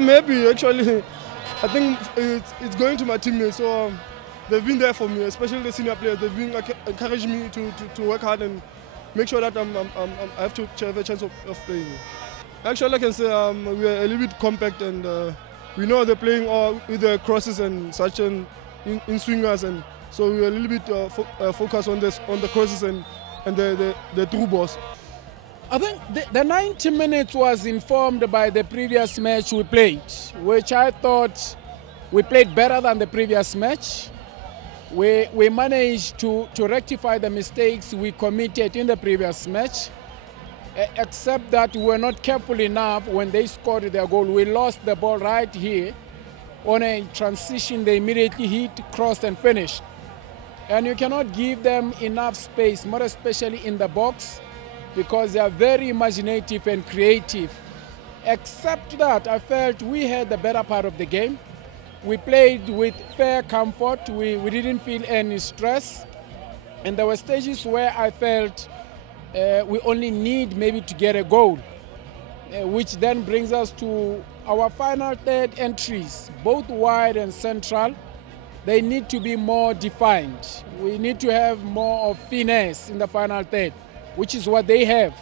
Maybe actually, I think it's going to my teammates. So they've been there for me, especially the senior players. They've been encouraging me to work hard and make sure that I have a chance of playing. Actually, I can say we are a little bit compact and we know they're playing all with the crosses and such and in swingers, and so we are a little bit focused on the crosses and the through balls. I think the 90 minutes was informed by the previous match we played, which I thought we played better than the previous match. We managed to rectify the mistakes we committed in the previous match, except that we were not careful enough when they scored their goal. We lost the ball right here. On a transition, they immediately hit, crossed and finished. And you cannot give them enough space, more especially in the box, because they are very imaginative and creative. Except that I felt we had the better part of the game. We played with fair comfort. We didn't feel any stress. And there were stages where I felt we only need maybe to get a goal, which then brings us to our final third entries, both wide and central. They need to be more defined. We need to have more of finesse in the final third, which is what they have.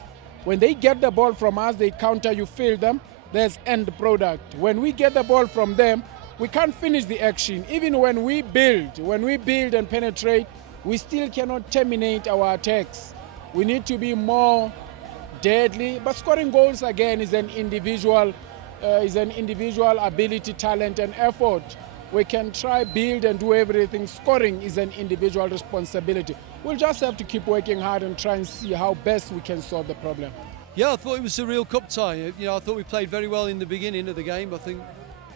When they get the ball from us, they counter, you feel them, there's end product. When we get the ball from them, we can't finish the action. Even when we build and penetrate, we still cannot terminate our attacks. We need to be more deadly, but scoring goals again is an individual ability, talent and effort. We can try, build and do everything. Scoring is an individual responsibility. We'll just have to keep working hard and try and see how best we can solve the problem. Yeah, I thought it was a real cup tie. You know, I thought we played very well in the beginning of the game. I think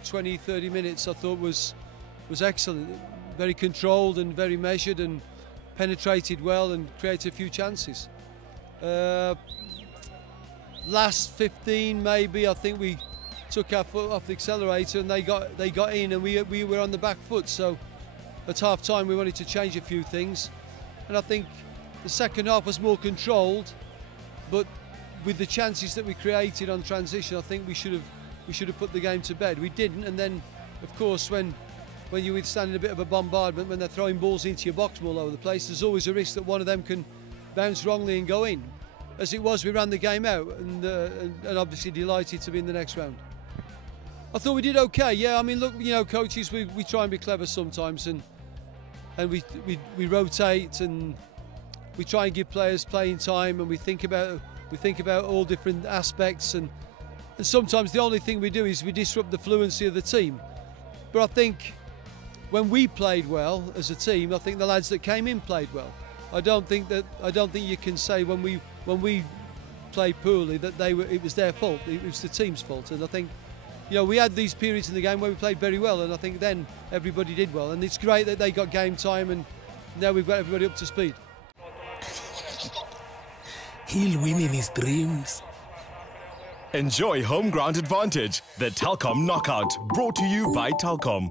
20, 30 minutes I thought was excellent. Very controlled and very measured and penetrated well and created a few chances. Last 15 maybe, I think we took our foot off the accelerator and they got in and we were on the back foot. So at half time we wanted to change a few things, and I think the second half was more controlled, but with the chances that we created on transition, I think we should have put the game to bed. We didn't, and then of course when you're withstanding a bit of a bombardment, when they're throwing balls into your box all over the place, there's always a risk that one of them can bounce wrongly and go in. As it was, we ran the game out and obviously delighted to be in the next round. I thought we did okay. Yeah, I mean, look, you know, coaches, we try and be clever sometimes, and we rotate and we try and give players playing time, and we think about all different aspects, and sometimes the only thing we do is we disrupt the fluency of the team. But I think when we played well as a team, I think the lads that came in played well. I don't think you can say when we played poorly that it was their fault. It was the team's fault, and I think, you know, we had these periods in the game where we played very well, and I think then everybody did well, and it's great that they got game time, and now we've got everybody up to speed. He'll win in his dreams. Enjoy home ground advantage, the Telkom Knockout, brought to you by Telkom.